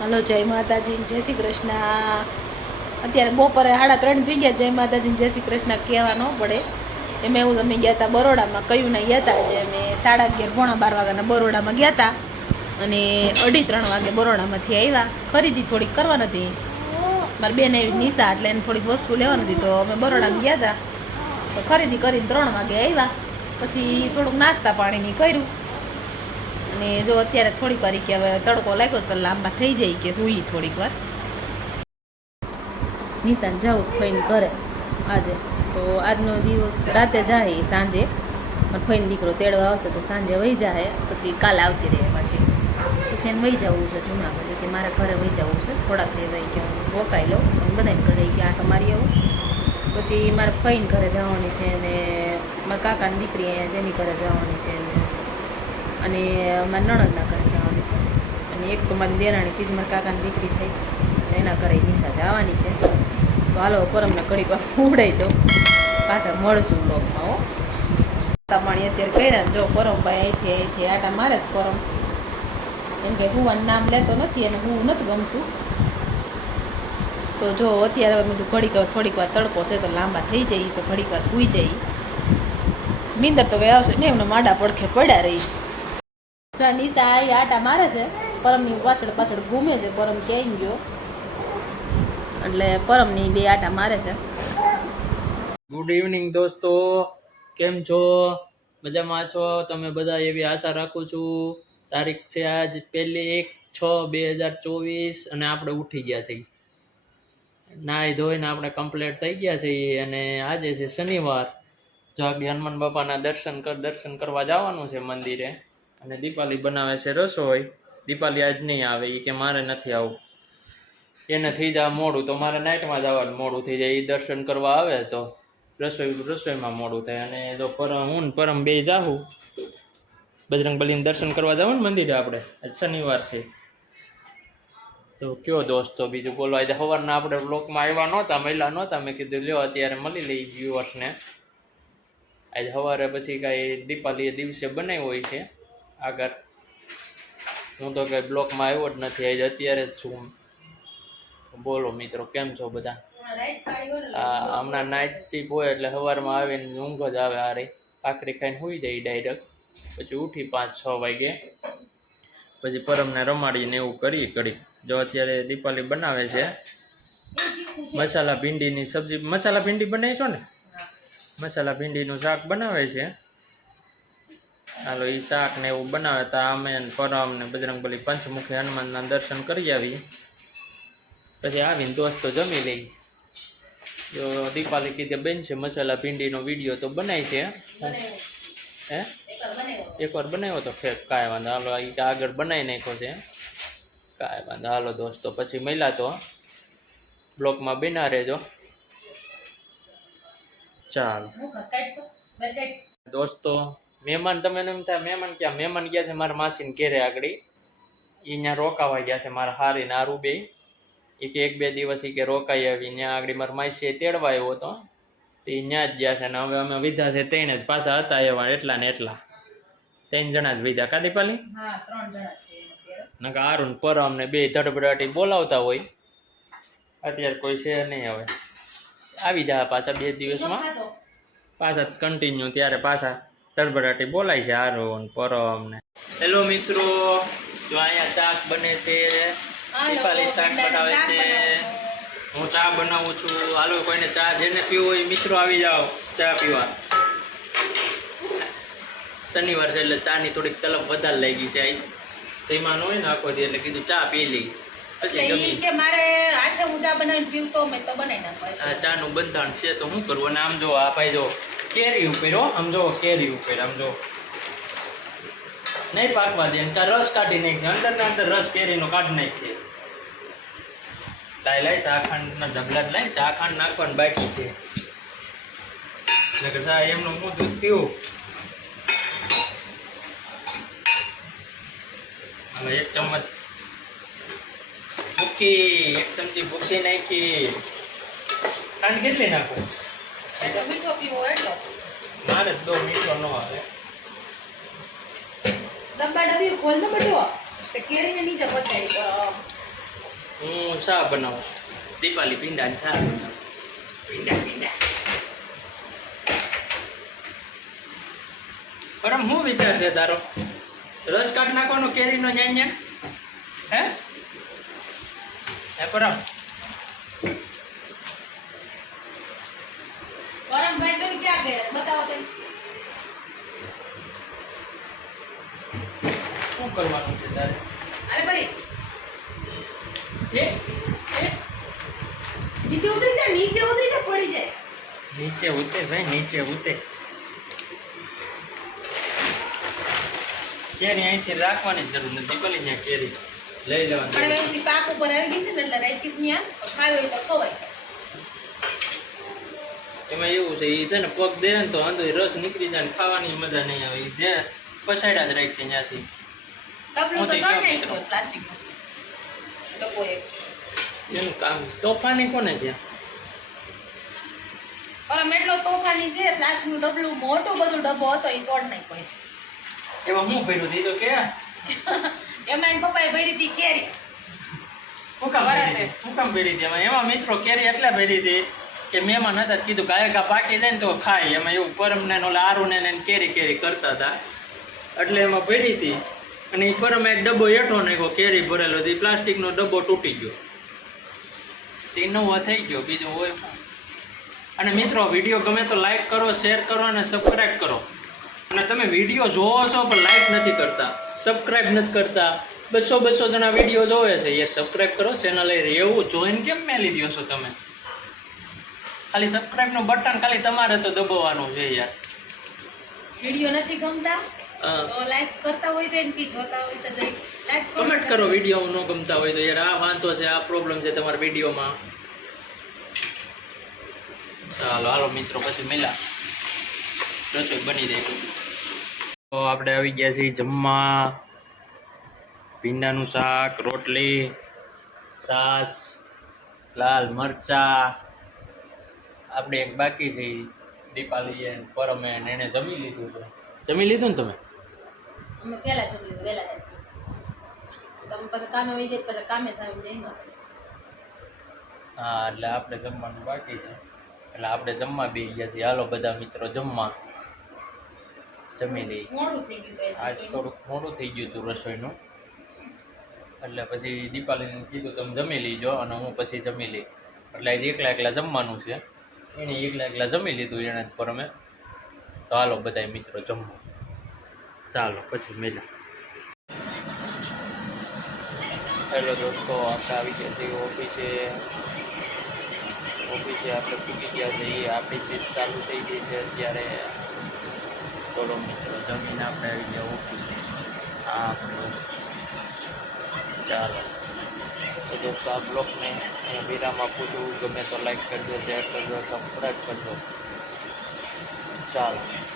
Hello, જય માતાજી, જય શ્રી કૃષ્ણ. અત્યારે બપોરે 3:30 થઈ ગયા. જય માતાજી, જય શ્રી કૃષ્ણ કહેવા ન પડે. એમાં એવું અમે ગયા હતા બરોડામાં, કયું ને ગયા હતા. અમે 11:30 પોણા 12 વાગ્યાના બરોડામાં ગયા હતા અને 2:30 વાગે બરોડામાંથી આવ્યા. ખરીદી થોડીક કરવા નથી, મારી બેન એવી નિશા, એટલે એને થોડીક વસ્તુ લેવાની હતી, તો અમે બરોડામાં ગયા હતા. તો ખરીદી કરીને 3 વાગે આવ્યા. પછી થોડુંક નાસ્તા પાણીની કર્યું અને જો અત્યારે થોડીક વાર કે હવે તડકો લાગ્યો તો લાંબા થઈ જાય કે હુઈ થોડીક વાર. નિશાન જાઉં ફઈને ઘરે આજે, તો આજનો દિવસ રાતે જાય, સાંજે ફઈને દીકરો તેડવા આવશે તો સાંજે વહી જાય, પછી કાલે આવતી રહે. પછી એને વહી જવું છે જુનાગઢ, કે મારે ઘરે વહી જવું છે થોડાક દિવસ, કે હું રોકાઈ લઉં અને બધાને ઘરે કે આટો મારી આવું. પછી મારે ફઈને ઘરે જવાની છે અને મારા કાકાની દીકરી અહીંયા જેની ઘરે જવાની છે અને મારા નણંદના ઘરે જવાની છે, અને એક તો મારી દેરાણી છે મારા કાકાની દીકરી થઈશ, એના ઘરે નિશા જવાની છે. તો હાલો પરમને ઘડીક વાર ઉડાઈ દો, પાછા મળશું બ્લોગમાં. હો તમારી અત્યારે કર્યા ને જો પરમભાઈ અહીંથી આટા મારે જ પરમ, એમ કે હુવાનું નામ લેતો નથી અને હું નથી ગમતું. તો જો અત્યારે અમે ઘડીક થોડીક વાર તડકો છે તો લાંબા થઈ જાય, તો ઘડીક વાર સૂઈ જાય. નીંદર તો હવે આવશે ને, એમને માડા પડખે પડ્યા રહી. નિશા આ આટા મારે છે, પરમની પાછળ પાછળ ઘૂમે છે. પરમ ક્યાંય ગયો એટલે પરમની બે આટા મારે છે. ગુડ ઇવનિંગ દોસ્તો, કેમ છો? મજામાં છો તમે બધા? એવી આશા રાખું છું. તારીખ છે આજ 1/6/2024 અને આપણે ઉઠી ગયા છીએ, નાહી ધોઈને આપણે કમ્પ્લીટ થઈ ગયા છીએ. અને આજે છે શનિવાર, જો આગળ હનુમાન બાપાના દર્શન કરવા જવાનું છે મંદિરે. અને દીપાલી બનાવે છે રસોઈ. દીપાલી આજ નહીં આવે, એ કે મારે નથી આવું, એને થઈ જાય મોડું તો મારે નાઇટમાં જવાનું મોડું થઈ જાય. એ દર્શન કરવા આવે તો રસોઈમાં મોડું થાય. અને જો હું પરમ બે જાઉં બજરંગબલીને દર્શન કરવા જાવ ને મંદિરે, આપણે આજ શનિવાર છે. તો કયો દોસ્તો બીજું બોલો? આજે સવારના આપણે બ્લોકમાં આવ્યા નહોતા, મળ્યા નહોતા. મેં કીધું લ્યો અત્યારે મળી લઈ વ્યુઅર્સને. આજે સવારે પછી કાંઈ દીપાલીએ દિવસે બનાવ્યું હોય છે આગળ, હું તો કાંઈ બ્લોકમાં આવ્યો જ નથી, આજે અત્યારે જ છું. બોલો મિત્રો, કેમ છો બધા? હમણાં નાઇટ શિફ્ટ હોય એટલે સવારમાં આવીને ઊંઘ જ આવે. હારી ભાખરી ખાઈને સૂઈ જાય ડાયરેક્ટ, પછી ઉઠી 5-6 વાગે, પછી પરમને રમાડીને એવું કરી ઘડી. જો અત્યારે દીપાલી બનાવે છે મસાલા ભીંડીની સબ્જી. મસાલા ભીંડી બનાવીશો ને? મસાલા ભીંડીનું શાક બનાવે છે. હાલો એ શાક ને એવું બનાવે તો અમે પરમ ને બજરંગબલી પંચમુખી હનુમાનના દર્શન કરી આવી. પછી આવીને દોસ્તો જમી લઈ. જો દીપાલી કીધે બેન છે મસાલા ભીંડીનો વિડીયો તો બનાવી છે. હે એકવાર બનાવ્યો તો ફેક, કાંઈ વાંધો. હાલો એ આગળ બનાવી નાખ્યો છે, કાંઈ વાંધો. હાલો દોસ્તો પછી મળ્યા તો બ્લોકમાં બના રહેજો. ચાલો દોસ્તો, મહેમાન તમે એમ થાય મહેમાન ક્યાં? મહેમાન ગયા છે મારા માસીને ઘેરે આગળ, એ અહીંયા રોકાવા ગયા છે મારા હારી ને આરું બે. એ કે 1-2 દિવસ કે રોકાઈ આવી. ત્યાં આગળ મારા માસીએ તેડવા આવ્યો હતો, તો એ ત્યાં જ ગયા છે. ને હવે અમે વિધા છે 3 જ પાછા હતા એવા, એટલા ને એટલા 3 જણા જ વિધા. કા દીપાલી? હા, 3 જણા છે. નકા આરું પરમ ને બે ધડબડાટી બોલાવતા હોય. અત્યારે કોઈ છે નહીં. હવે આવી જાય પાછા 2 દિવસમાં, પાછા કન્ટિન્યુ. ત્યારે પાછા ધડબડાટી બોલાય છે આરું પરમ ને. હેલો મિત્રો, જો અહીંયા શાક બને છે. દીપાલી શાક બનાવે છે, હું ચા બનાવું છું. હાલો કોઈને ચા જેને પીવું હોય મિત્રો આવી જાઓ ચા પીવા. શનિવાર છે એટલે ચાની થોડીક તલબ વધારે લાગી છે. જઈમાં હોય ને આખો દી એટલે કીધું ચા પી લઈ. પછી કે મારે આઠે હું ચા બનાવીને પીવું તો મેં તો બનાવી નાખું. આ ચાનું બંધાણ છે તો શું કરવું. અને આમ જો આ ભાઈ જો કેરી ઉપર, હો આમ જો કેરી ઉપર, આમ જો નહીં પાકવા દે, રસ કાઢી નાખશે અંદર ને અંદર, રસ કેરીનો કાઢી નાખશે. લાઈ ચાખાંડના ઢબલા જ લાઈ, ચાખાંડ નાખવાનું બાકી છે. એટલે એમનું હું દૂધ પીવું. હવે 1 ચમચ ભૂકી, 1 ચમચી ભૂકી નાખી. ખાંડ કેટલી નાખું? મીઠો પીવો એટલો મારે તો મીઠો ન આવે. ડબ્બા ડબ્બી ખોલ દો બધું, તે કેરીને નીચે પચાવી. હું શા બનાવું દીપાલી ભીંડાની શા બનાવું ભીંડા ભીંડા પરમ શું વિચાર છે તારો રસ કાઢ નાખવાનો કેરીનો ન્યા હે હે પરમ પરમભાઈ તમે ક્યાં ગયા બતાવો તેમ શું કરવાનું છે તારે અરે ભાઈ એ નીચે ઉતરી જા પડી જાય નીચે ઉતર ભાઈ નીચે ઉતર કેરી અહીંથી રાખવાની જરૂર નથી ભલે ત્યાં કેરી લઈ લેવાની પણ એમથી પાક ઉપર આવી ગઈ છે ને એટલે રાઈકીસ ન્યા ખાવી હોય તો ખવાય એમાં એવું છે એ છે ને પગ દે ને તો અંદર રસ નીકળી જાય ને ખાવાની મજા નહીં આવે ઈ જે પછાડ્યા જ રાખશે ત્યાંથી ટપલું તો મોતી કર કેમ નાખ્યું પ્લાસ્ટિકનું ટપો એક એનું કામ તોફાની કોને છે પરમ એટલો તોફાની છે પ્લાસ્ટિકનું ડબલું મોટું બધું ડબ્બો હતો એ તોડ નાખ્યો છે એમાં હું ભર્યું દીધો કે એમાં એના પપ્પાએ ભરી હતી કેરી શું કામ ભરી હતી શું કામ ભરી હતી એમાં મિત્રો કેરી એટલે ભરી હતી કે મહેમાન હતા કીધું ગાયકા પાકી જાય ને તો ખાય એમાં એવું પરમને ઓલા આરુને ને કેરી કેરી કરતા હતા એટલે એમાં ભરી હતી અને એ પરમે એક ડબ્બો હેઠો નાખ્યો કેરી ભરેલો હતો એ પ્લાસ્ટિકનો ડબ્બો તૂટી ગયો તે નવો થઈ ગયો બીજું હોય શું અને મિત્રો વિડીયો ગમે તો લાઈક કરો શેર કરો અને સબસ્ક્રાઈબ કરો અને તમે વિડીયો જોવો છો પણ લાઈક નથી કરતા સબસ્ક્રાઈબ નથી કરતા 200 જણા વિડીયો જોવે છે યાર સબસ્ક્રાઈબ કરો ચેનલ એવું જોઈને કેમ મેલી દો છો તમે ખાલી સબસ્ક્રાઈબનું બટન ખાલી તમારે તો દબાવવાનું છે યાર વિડિયો નથી ગમતા તો લાઈક કરતા હોય તો એનથી જોતા હોય તો લાઈક કમેન્ટ કરો વિડીયો ન ગમતા હોય તો યાર આ વાંધો છે આ પ્રોબ્લેમ છે તમારા વિડીયોમાં ચાલો હાલો મિત્રો પછી મિલા રસોઈ બની જાય તો આપણે આવી ગયા છીએ જમવા ભીંડાનું શાક રોટલી છાશ લાલ મરચા આપણે એક બાકી છે દીપાલી પરમે એને જમી લીધું છે જમી લીધું ને તમે અમે પહેલા જમી વેલા તમે પછી કામે વહી જાય પછી કામે થાય જઈને હા એટલે આપણે જમવાનું બાકી છે એટલે આપણે જમવા બેસી ગયા છીએ હાલો બધા મિત્રો જમવા જમી લઈ મોડું થઈ ગયું આજ થોડુંક મોડું થઈ ગયું હતું રસોઈનું એટલે પછી દીપાલીને કીધું તમે જમી લીજો અને હું પછી જમી લઈ એટલે આજે એકલા જમવાનું છે એને એકલા જમી લીધું એને પર અમે તો હાલો બધા મિત્રો જમવા ચાલો પછી મળ્યા હેલો દોસ્તો આપણે આવી ગયા છીએ ઓફિસે આપણે પૂકી ગયા છીએ આપણી શિફ્ટ ચાલુ થઈ ગઈ છે અત્યારે થોડો મિત્રો જમીને આપણે આવી ગયા ઓફિસે હા આપણું ચાલો તો દોસ્તો આ બ્લોગને અહીંયા વિરામ આપું છું ગમે તો લાઈક કરજો શેર કરજો સબસ્ક્રાઈબ કરજો ચાલો